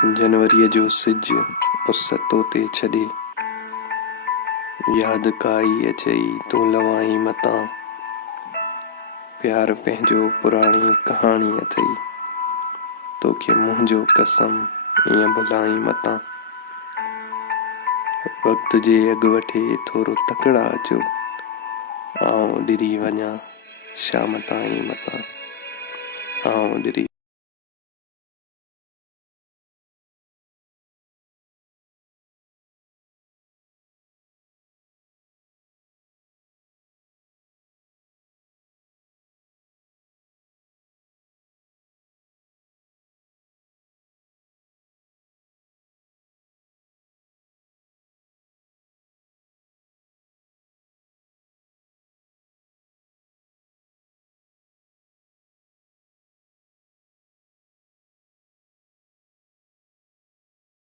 जनवरीअ जो सिज उस तोते छॾे, यादि काई अचई तो लवाई मतां। प्यार पंहिंजो पुराणी कहाणी अथई, तोखे मुंहिंजो कसम ईअं भुलाई मतां। वक़्त जे अॻुवठे थोरो तकड़ा अचो, आउं ॾिरी वञा शाम ताईं मतां, आउं ॾिरी